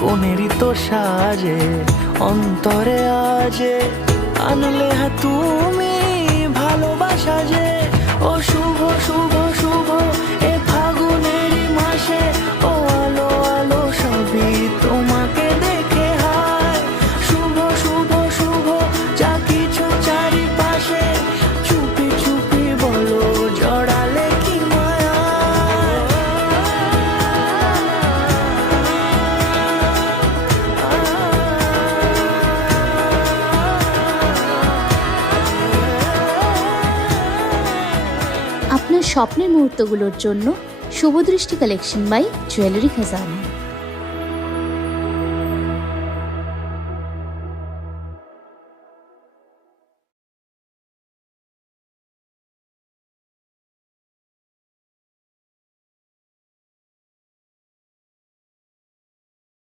কোনেরই তো সাজে অন্তরে আজে আনলে তুমি ভালোবাসা যে। ও শুভ শুভ শুভ এ ফাগুনেরই মাসে, ও আলো আলো সবই তোমাকে দেখে হায়। শুভ শুভ শুভ যা কিছু চারিপাশে, চুপি চুপি বলো জড়ালে কি মায়া। আপনার স্বপ্নের মুহূর্তগুলোর জন্য শুভদৃষ্টি কালেকশন বাই জুয়েলারি খাজানা।